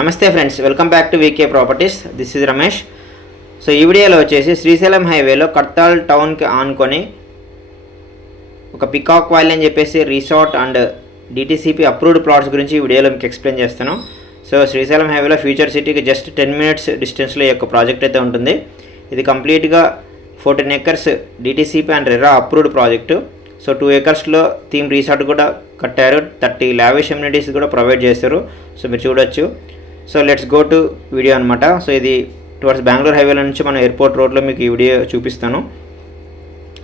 నమస్తే friends, welcome back to VK properties. This is Ramesh. So ఈ వీడియోలో వచ్చేసి శ్రీశైలం హైవేలో కర్తాల్ టౌన్కి ఆనుకొని ఒక పికాక్ వ్యాలీ అని చెప్పేసి resort and DTCP approved plots గురించి ఈ వీడియోలో మీకు ఎక్స్ప్లెయిన్ చేస్తాను. సో శ్రీశైలం హైవేలో ఫ్యూచర్ సిటీకి జస్ట్ 10 minutes డిస్టెన్స్లో ఈ యొక్క ప్రాజెక్ట్ అయితే ఉంటుంది. ఇది కంప్లీట్గా 14 acres DTCP and RERA approved project. So 2 acresలో థీమ్ రిసార్ట్ కూడా కట్టారు. 30 లావిష్ అమ్యూనిటీస్ కూడా ప్రొవైడ్ చేస్తారు. సో మీరు చూడొచ్చు. So let's go to video అనమాట. సో ఇది టువర్డ్స్ బెంగళూరు హైవేలో నుంచి మన ఎయిర్పోర్ట్ రోడ్లో మీకు ఈ వీడియో చూపిస్తాను.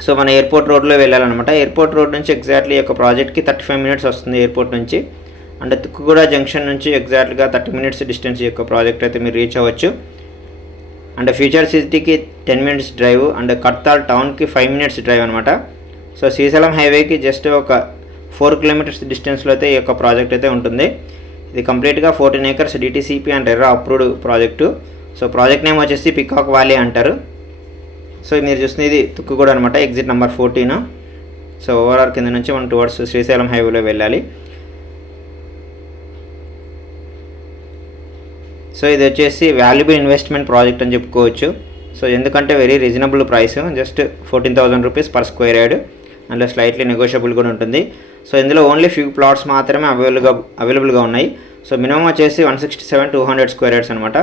సో మన ఎయిర్పోర్ట్ రోడ్లో వెళ్ళాలన్నమాట. ఎయిర్పోర్ట్ రోడ్ నుంచి ఎగ్జాక్ట్లీ యొక్క ప్రాజెక్ట్కి 35 minutes వస్తుంది ఎయిర్పోర్ట్ నుంచి. అండ్ తుక్కుగూడ జంక్షన్ నుంచి ఎగ్జాక్ట్గా 30 minutes డిస్టెన్స్ యొక్క ప్రాజెక్ట్ అయితే మీరు రీచ్ అవ్వచ్చు. అండ్ ఫ్యూచర్ సిటీకి 10 minutes డ్రైవ్ అండ్ కర్తాల్ టౌన్కి 5 minutes డ్రైవ్ అనమాట. సో శ్రీశైలం హైవేకి జస్ట్ ఒక 4 kilometers డిస్టెన్స్లో అయితే ఈ యొక్క ప్రాజెక్ట్ అయితే ఉంటుంది. ఇది కంప్లీట్గా 14 acres DTCP and RERA approved project. So project name వచ్చేసి పికాక్ వ్యాలీ అంటారు. సో మీరు చూస్తుంది ఇది తుక్కుగూడ అనమాట, ఎగ్జిట్ నెంబర్ 14. సో ఓవరాల్ కింద నుంచి మనం టువర్డ్స్ శ్రీశైలం హైవేలో వెళ్ళాలి. సో ఇది వచ్చేసి వాల్యుబుల్ ఇన్వెస్ట్మెంట్ ప్రాజెక్ట్ అని చెప్పుకోవచ్చు. సో ఎందుకంటే very reasonable price, just 14,000 rupees per square yard. అందులో స్లైట్లీ నెగోషియబుల్ కూడా ఉంటుంది. సో ఇందులో ఓన్లీ ఫ్యూ ప్లాట్స్ మాత్రమే అవైలబుల్గా ఉన్నాయి. సో మినిమం వచ్చేసి 167-200 square yards అనమాట.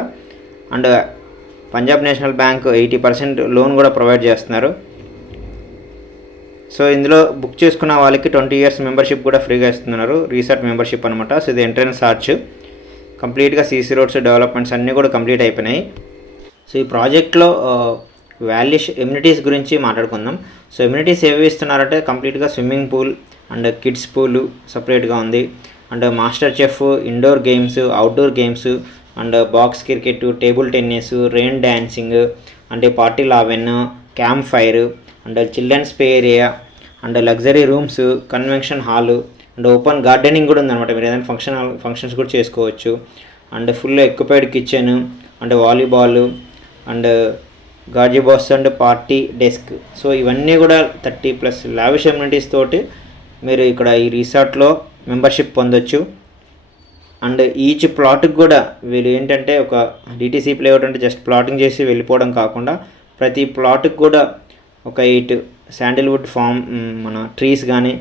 And Punjab national bank 80% loan కూడా ప్రొవైడ్ చేస్తున్నారు. సో ఇందులో బుక్ చేసుకున్న వాళ్ళకి 20 years మెంబర్షిప్ కూడా ఫ్రీగా ఇస్తున్నారు, రీసార్ట్ మెంబర్షిప్ అనమాట. సో ఇది ఎంట్రన్స్ ఆర్చ్, కంప్లీట్గా సీసీ రోడ్స్ డెవలప్మెంట్స్ అన్నీ కూడా కంప్లీట్ అయిపోయినాయి. సో ఈ ప్రాజెక్ట్లో వాల్యూష్ ఎమ్యూనిటీస్ గురించి మాట్లాడుకుందాం. సో ఎమ్యూనిటీస్ ఏవి ఇస్తున్నారంటే కంప్లీట్గా swimming pool and kids pool సపరేట్గా ఉంది. And master chef, indoor games, outdoor games and box cricket, table tennis, rain dancing అంటే party lawn, camp fire and children's play area and luxury rooms, convention hall and open gardening కూడా ఉందన్నమాట. మీరు ఏదైనా functions కూడా చేసుకోవచ్చు. And full equipped kitchen and volleyball and gazebos and party desk. So ఇవన్నీ కూడా 30+ lavish amenities తోటి మీరు ఇక్కడ ఈ రిసార్ట్లో మెంబర్షిప్ పొందొచ్చు. అండ్ ఈచ్ ప్లాట్కి కూడా వీళ్ళు ఏంటంటే ఒక డిటీసీ ప్లేఅవుట్ అంటే జస్ట్ ప్లాటింగ్ చేసి వెళ్ళిపోవడం కాకుండా ప్రతి ప్లాట్కి కూడా ఒక 8 శాండిల్వుడ్ ఫామ్ మన ట్రీస్ కానీ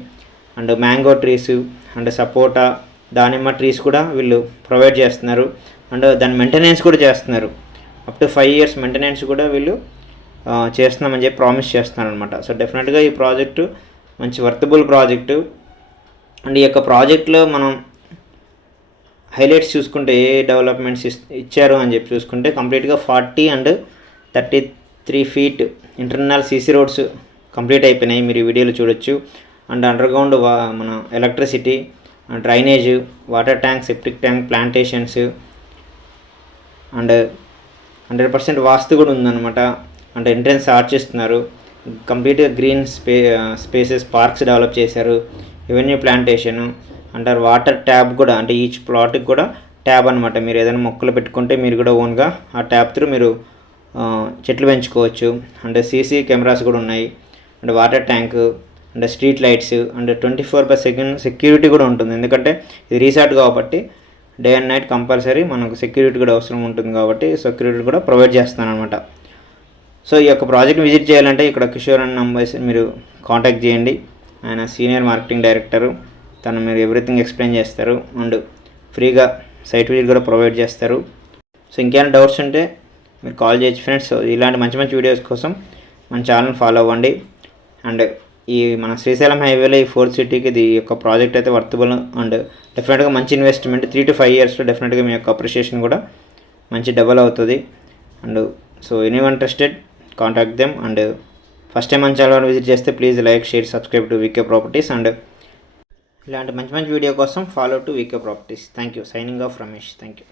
అండ్ మ్యాంగో ట్రీస్ అండ్ సపోటా, దానిమ్మ ట్రీస్ కూడా వీళ్ళు ప్రొవైడ్ చేస్తున్నారు. అండ్ దాని మెయింటెనెన్స్ కూడా చేస్తున్నారు. అప్ టు 5 years మెయింటెనెన్స్ కూడా వీళ్ళు చేస్తున్నామని చెప్పి ప్రామిస్ చేస్తున్నారు అనమాట. సో డెఫినెట్గా ఈ ప్రాజెక్టు మంచి వర్తబుల్ ప్రాజెక్టు. అండ్ ఈ యొక్క ప్రాజెక్ట్లో మనం హైలైట్స్ చూసుకుంటే ఏ డెవలప్మెంట్స్ ఇచ్చారు అని చెప్పి చూసుకుంటే కంప్లీట్గా 40 and 33 feet internal CC roads complete అయిపోయినాయి, మీరు ఈ వీడియోలో చూడొచ్చు. అండ్ అండర్గ్రౌండ్ మన electricity, drainage, water tank, septic tank, plantations and 100% వాస్తు కూడా ఉందన్నమాట. అంటే ఎంట్రన్స్ ఆర్చ్ ఇస్తున్నారు. కంప్లీట్గా గ్రీన్ స్పేసెస్, పార్క్స్ డెవలప్ చేశారు, ఎవెన్యూ ప్లాంటేషను అంటారు. వాటర్ ట్యాబ్ కూడా అంటే ఈచ్ ప్లాట్కి కూడా ట్యాబ్ అనమాట. మీరు ఏదైనా మొక్కలు పెట్టుకుంటే మీరు కూడా ఓన్గా ఆ ట్యాబ్ త్రూ మీరు చెట్లు పెంచుకోవచ్చు. అండ్ సీసీ కెమెరాస్ కూడా ఉన్నాయి. And water tank and street lights and 24/7 security కూడా ఉంటుంది. ఎందుకంటే ఇది రీసార్ట్ కాబట్టి డే అండ్ నైట్ కంపల్సరీ మనకు సెక్యూరిటీ కూడా అవసరం ఉంటుంది కాబట్టి సెక్యూరిటీ కూడా ప్రొవైడ్ చేస్తాను అనమాట. సో ఈ యొక్క ప్రాజెక్ట్ని విజిట్ చేయాలంటే ఇక్కడ కిషోర్ అన్న నంబర్స్ మీరు కాంటాక్ట్ చేయండి. ఆయన సీనియర్ మార్కెటింగ్ డైరెక్టరు, తను మీరు ఎవ్రీథింగ్ ఎక్స్ప్లెయిన్ చేస్తారు అండ్ ఫ్రీగా సైట్ విజిట్ కూడా ప్రొవైడ్ చేస్తారు. సో ఇంకేమైనా డౌట్స్ ఉంటే మీరు కాల్ చేయొచ్చు ఫ్రెండ్స్. సో ఇలాంటి మంచి మంచి వీడియోస్ కోసం మన ఛానల్ ఫాలో అవ్వండి. అండ్ ఈ మన శ్రీశైలం హైవేలో ఈ 4th సిటీకి ఇది యొక్క ప్రాజెక్ట్ అయితే వర్తబుల్ అండ్ డెఫినెట్గా మంచి ఇన్వెస్ట్మెంట్. 3 to 5 yearsలో డెఫినెట్గా మీ యొక్క అప్రిషియేషన్ కూడా మంచి డబల్ అవుతుంది. And so anyone interested contact them. And first time మన ఛానల్ విజిట్ చేస్తే please like, share, subscribe to VK properties. And ఇలాంటి మంచి మంచి వీడియో కోసం follow to VK properties. Thank you. Signing off Ramesh. Thank you.